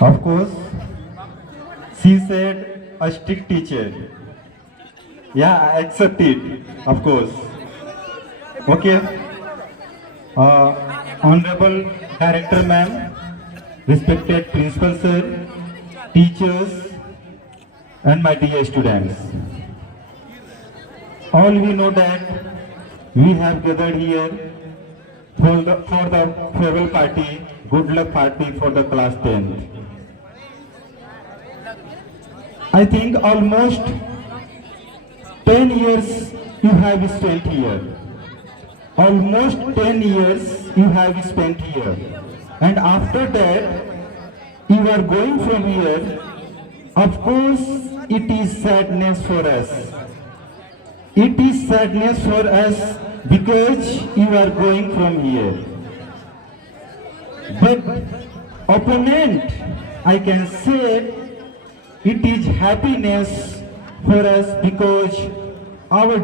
Of course, she said a strict teacher. Yeah, I accept it. Of course. Okay. Honorable Director Ma'am, respected Principal Sir, teachers, and my dear students. All we know that we have gathered here for the farewell party, good luck party for the class 10th. I think almost 10 years you have spent here. Almost 10 years you have spent here. And after that, you are going from here. Of course, it is sadness for us. It is sadness for us because you are going from here. But opponent, I can say it is happiness for us because our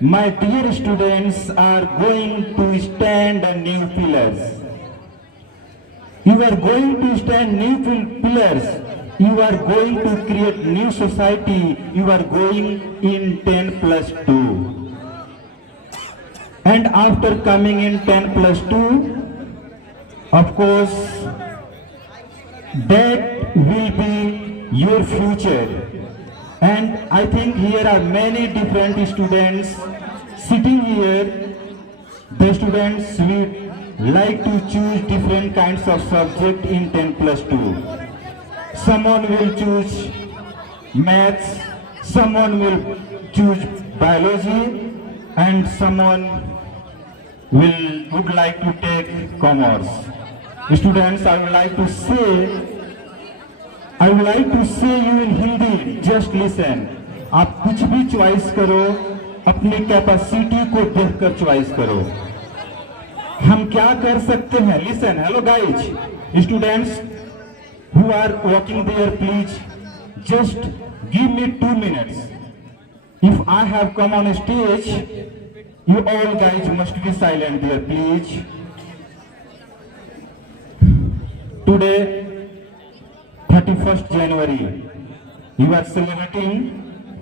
my dear students are going to stand on new pillars. You are going to stand new pillars. You are going to create new society. You are going in 10+2. And after coming in 10+2, of course, that will be your future. And I think here are many different students sitting here. The students will like to choose different kinds of subject in 10+2. Someone will choose maths, someone will choose biology, and someone would like to take commerce. Students, I would like to say you in Hindi, just listen. आप कुछ भी choice करो, अपनी capacity को देखकर choice करो. हम क्या कर सकते हैं? Listen, hello guys, students who are walking there, please just give me 2 minutes. If I have come on stage, you all guys must be silent there, please. Today, 31st January, you are celebrating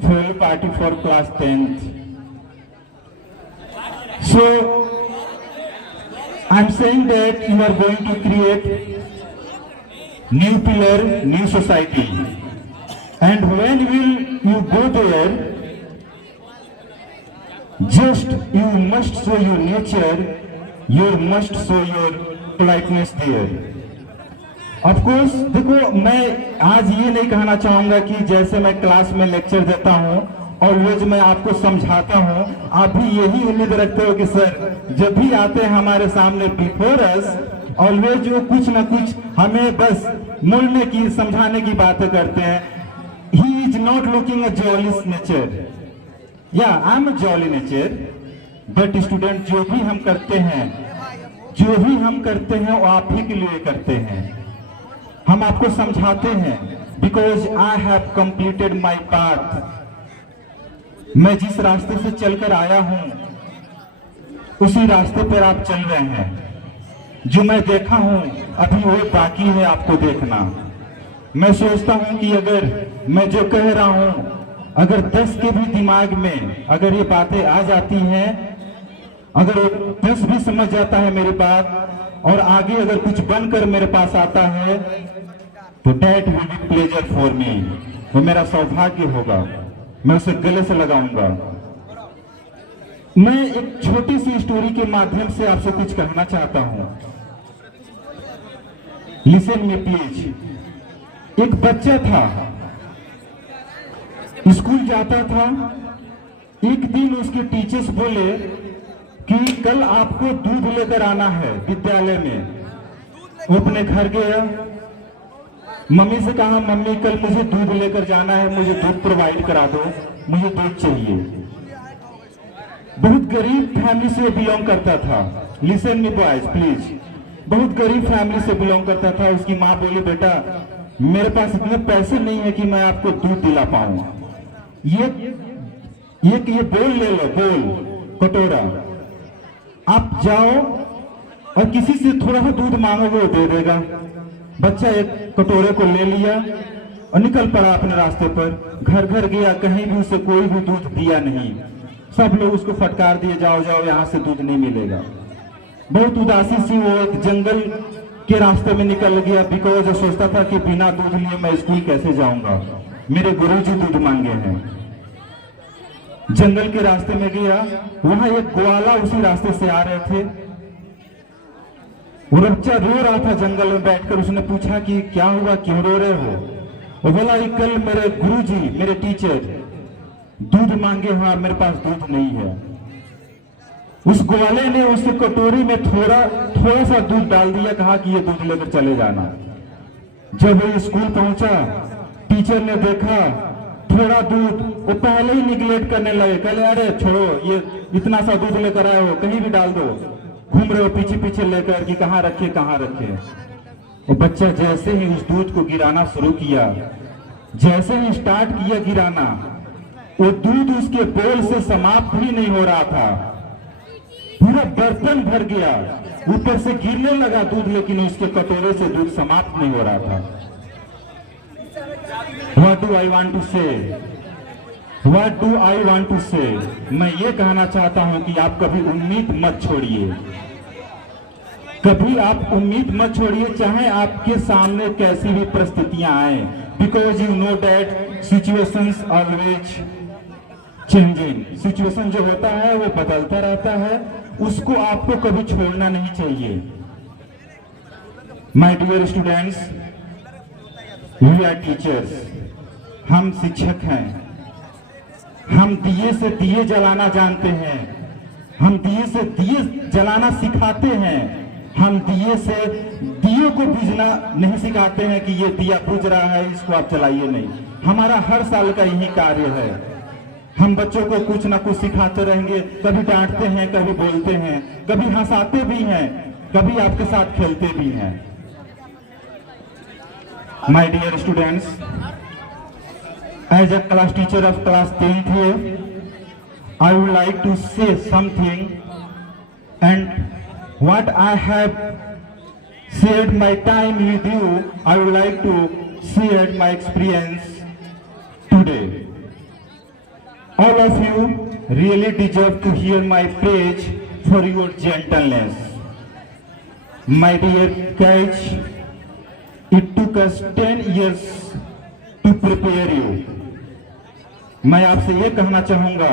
farewell party for class 10th. So, I'm saying that you are going to create new pillar, new society. And when will you go there, just you must show your nature, you must show your politeness there. Of course, देखो मैं आज ये नहीं कहना चाहूँगा कि जैसे मैं क्लास में लेक्चर देता हूँ ऑलवेज मैं आपको समझाता हूँ, आप भी यही उम्मीद रखते हो कि सर जब भी आते हैं हमारे सामने बिफोर अस ऑलवेज वो कुछ ना कुछ हमें बस मोड़ने की समझाने की बातें करते हैं. He is not looking a jolly nature. या I am a jolly nature, but student जो भी हम करते हैं वो आप ही के लिए करते हैं. हम आपको समझाते हैं because I have completed my path. मैं जिस रास्ते से चलकर आया हूं उसी रास्ते पर आप चल रहे हैं. जो मैं देखा हूं अभी वो बाकी है आपको देखना. मैं सोचता हूं कि अगर मैं जो कह रहा हूं अगर 10 के भी दिमाग में अगर ये बातें आ जाती हैं, अगर 10 भी समझ जाता है मेरी बात और आगे अगर कुछ बनकर मेरे पास आता है तो that will be pleasure for me. वो मेरा सौभाग्य होगा, मैं उसे गले से लगाऊंगा. मैं एक छोटी सी स्टोरी के माध्यम से आपसे कुछ कहना चाहता हूं. Listen me please. एक बच्चा था, स्कूल जाता था. एक दिन उसके टीचर्स बोले कि कल आपको दूध लेकर आना है विद्यालय में. वो अपने घर गया, मम्मी से कहा मम्मी कल मुझे दूध लेकर जाना है, मुझे दूध प्रोवाइड करा दो, मुझे दूध चाहिए. बहुत गरीब फैमिली से बिलोंग करता था. Listen me boys please. बहुत गरीब फैमिली से बिलोंग करता था. उसकी माँ बोली बेटा मेरे पास इतने पैसे नहीं है कि मैं आपको दूध दिला पाऊं. ये बोल ले लो, बोल कटोरा. आप जाओ और किसी से थोड़ा सा दूध मांगोगे वो दे देगा। बच्चा एक कटोरे को ले लिया और निकल पड़ा अपने रास्ते पर। घर घर गया, कहीं भी उसे कोई भी दूध दिया नहीं। सब लोग उसको फटकार दिए, जाओ जाओ यहाँ से दूध नहीं मिलेगा। बहुत उदासी सी वो एक जंगल के रास्ते में निकल गया, बिकॉज सोचता था कि बिना दूध लिए मैं स्कूल कैसे जाऊंगा, मेरे गुरुजी दूध मांगे हैं। जंगल के रास्ते में गया, वहां एक ग्वाला उसी रास्ते से आ रहे थे। वो बच्चा रो रहा था जंगल में बैठकर। उसने पूछा कि क्या हुआ, क्यों रो रहे हो? वो बोला कि कल मेरे गुरुजी, मेरे टीचर दूध मांगे हुआ, मेरे पास दूध नहीं है। उस ग्वाले ने उसके कटोरी में थोड़ा सा दूध डाल दिया, कहा कि ये दूध लेकर चले जाना। जब वो स्कूल पहुंचा, टीचर ने देखा थोड़ा दूध, वो पहले ही निगलेक्ट करने लगे। कहले अरे छोड़ो, ये इतना सा दूध लेकर आए हो, कहीं भी डाल दो। घूम रहे हो पीछे पीछे लेकर कि कहाँ रखे कहाँ रखे। वो बच्चा जैसे ही उस दूध को गिराना शुरू किया, जैसे ही स्टार्ट किया गिराना, वो दूध उसके बोल से समाप्त ही नहीं हो रहा था। पूरा बर्तन भर गया, ऊपर से गिरने लगा दूध, लेकिन उसके कटोरे से दूध समाप्त नहीं हो रहा था। What do I want to say? What do I want to say? मैं ये कहना चाहता हूं कि आप कभी उम्मीद मत छोड़िए, कभी आप उम्मीद मत छोड़िए, चाहे आपके सामने कैसी भी परिस्थितियां आए, because you know that situations always changing. Situation जो होता है वो बदलता रहता है, उसको आपको कभी छोड़ना नहीं चाहिए। My dear students, we are teachers, हम शिक्षक हैं। हम दिए से दिए जलाना जानते हैं, हम दिए से दिए जलाना सिखाते हैं। हम दिए से दिए को बुझना नहीं सिखाते हैं कि ये दिया बुझ रहा है, इसको आप जलाइए नहीं। हमारा हर साल का यही कार्य है। हम बच्चों को कुछ ना कुछ सिखाते रहेंगे, कभी डांटते हैं, कभी बोलते हैं, कभी हंसाते भी हैं, कभी आपके साथ खेलते भी हैं। My dear students, as a class teacher of class 10th here, I would like to say something, and what I have shared my time with you, I would like to share my experience today. All of you really deserve to hear my praise for your gentleness. My dear guys, it took us 10 years to prepare you. मैं आपसे ये कहना चाहूंगा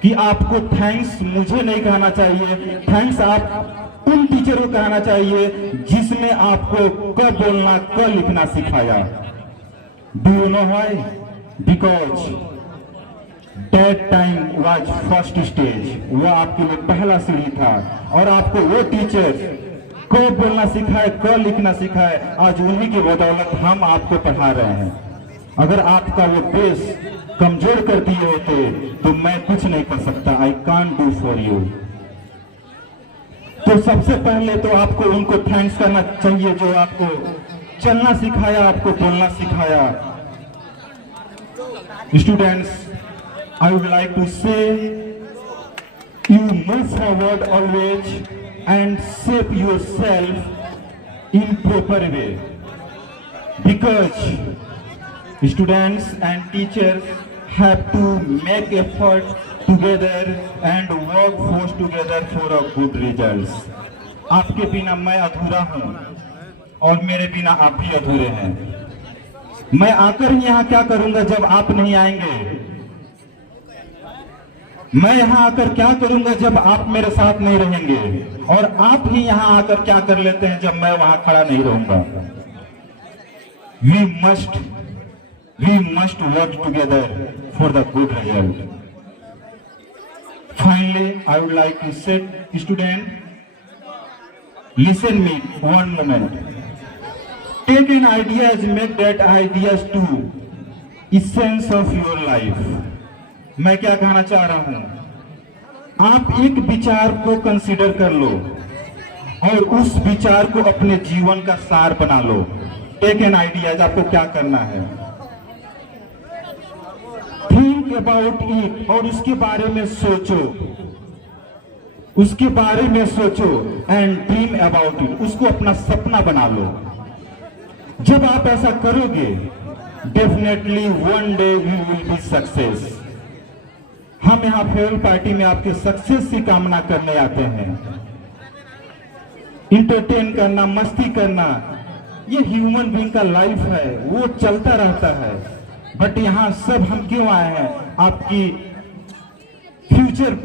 कि आपको thanks मुझे नहीं कहना चाहिए, थैंक्स आप उन टीचर को कहना चाहिए जिसने आपको क बोलना क लिखना सिखाया। Do you know why? Because that time was first stage. वो आपके लिए पहला सीढ़ी था, और आपको वो टीचर क बोलना सिखाए, क लिखना सिखाए, आज उन्हीं की बदौलत हम आपको पढ़ा रहे हैं। अगर आपका वो बेस कमजोर कर दिए होते तो मैं कुछ नहीं कर सकता। I can't do for you. तो सबसे पहले तो आपको उनको थैंक्स करना चाहिए जो आपको चलना सिखाया, आपको बोलना सिखाया। Students, I would like to say you move forward always and shape yourself in proper way, because students and teachers have to make effort together and work force together for a good results. आपके बिना मैं अधूरा हूँ और मेरे बिना आप भी अधूरे हैं। मैं आकर ही यहाँ क्या करूंगा जब आप नहीं आएंगे? मैं यहाँ आकर क्या करूंगा जब आप मेरे साथ नहीं रहेंगे? और आप ही यहाँ आकर क्या कर लेते हैं जब मैं वहां खड़ा नहीं रहूंगा? We must work together for the good result. Finally, I would like to say, student, listen me one moment. Take an idea and make that ideas to essence of your life. मैं क्या कहना चाह रहा हूं? आप एक विचार को कंसीडर कर लो और उस विचार को अपने जीवन का सार बना लो। टेक एन आइडिया, आपको क्या करना है? थिंक अबाउट इट, और उसके बारे में सोचो। उसके बारे में सोचो एंड ड्रीम अबाउट इट, उसको अपना सपना बना लो। जब आप ऐसा करोगे definitely one day you will be success. हम यहाँ फेयरवेल पार्टी में आपके सक्सेस की कामना करने आते हैं। इंटरटेन करना, मस्ती करना, ये ह्यूमन बीइंग का लाइफ है, वो चलता रहता है। बट यहाँ सब हम क्यों आए हैं? आपकी फ्यूचर,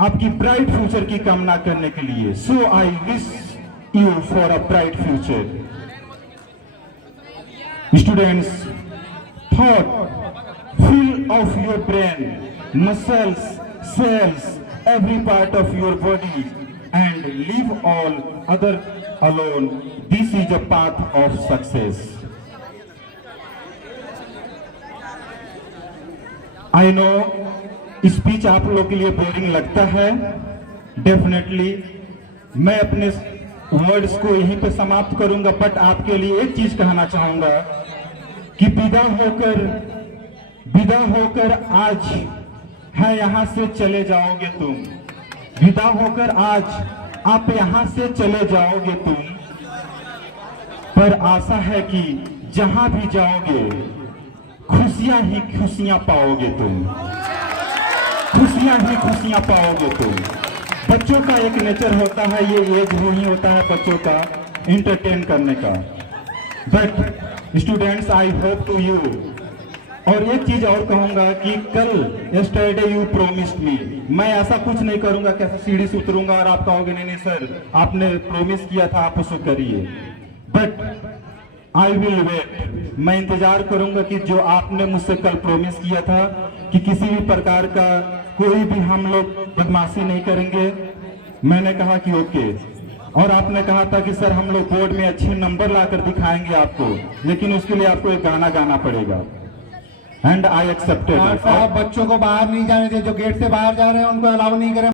आपकी ब्राइट फ्यूचर की कामना करने के लिए। So I wish you for a bright future. Students, thought full of your brain, muscles, cells, every part of your body, and leave all other alone. This is a path of success. I know speech आप लोगों के लिए boring लगता है। Definitely मैं अपने words को यहीं पे समाप्त करूंगा, बट आपके लिए एक चीज कहना चाहूंगा कि विदा होकर आज है यहां से चले जाओगे तुम। विदा होकर आज आप यहां से चले जाओगे तुम, पर आशा है कि जहां भी जाओगे खुशियां ही खुशियां पाओगे तुम, खुशियां ही खुशियां पाओगे तुम। बच्चों का एक नेचर होता है, ये एज वो ही होता है बच्चों का इंटरटेन करने का। But students, I hope to you. और एक चीज और कहूंगा कि कल यस्टरडे यू प्रोमिस्ड मी, मैं ऐसा कुछ नहीं करूंगा कि ऐसा सीढ़ी से उतरूंगा और आप कहोगे नहीं नहीं सर आपने प्रोमिस किया था आप उसको करिए। बट आई विल वेट, मैं इंतजार करूंगा कि जो आपने मुझसे कल प्रोमिस किया था कि किसी भी प्रकार का कोई भी हम लोग बदमाशी नहीं करेंगे, मैंने कहा कि ओके। और आपने कहा था कि सर हम लोग बोर्ड में अच्छे नंबर लाकर दिखाएंगे आपको, लेकिन उसके लिए आपको एक गाना गाना पड़ेगा। And I accepted. साहब बच्चों को बाहर नहीं जाने दे, जो गेट से बाहर जा रहे हैं उनको अलाउ नहीं करें।